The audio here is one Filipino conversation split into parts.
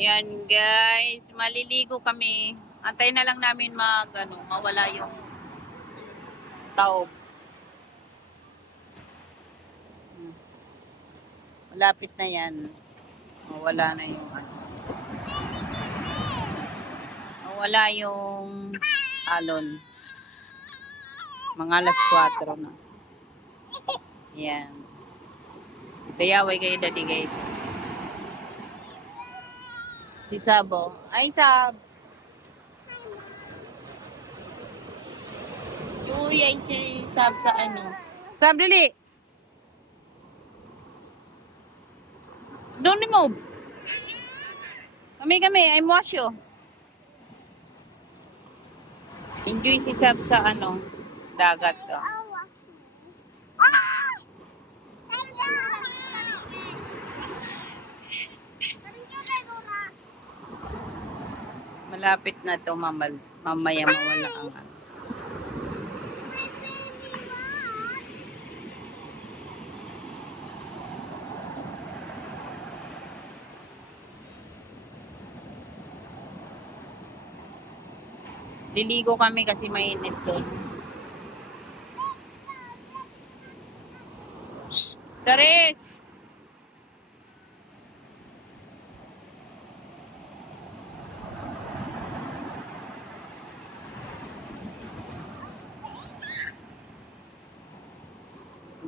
Yan guys, maliligo kami. Antay na lang namin mawala yung taob. Malapit na yan. Mawala na yung mawala yung alon. Mga alas 4 na. Yan. Dayaway kayo daddy guys. Si Sabo. Ay Sab. Uy, ay si Sab sa ano. Sab, dali. Don't move. Kami, I'm wash you. Enjoy si Sab sa ano, dagat. Oh. Malapit na to mamaya mawala ang ano. Liligo kami kasi mainit doon. Charis!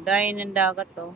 Dahil ng dagat to.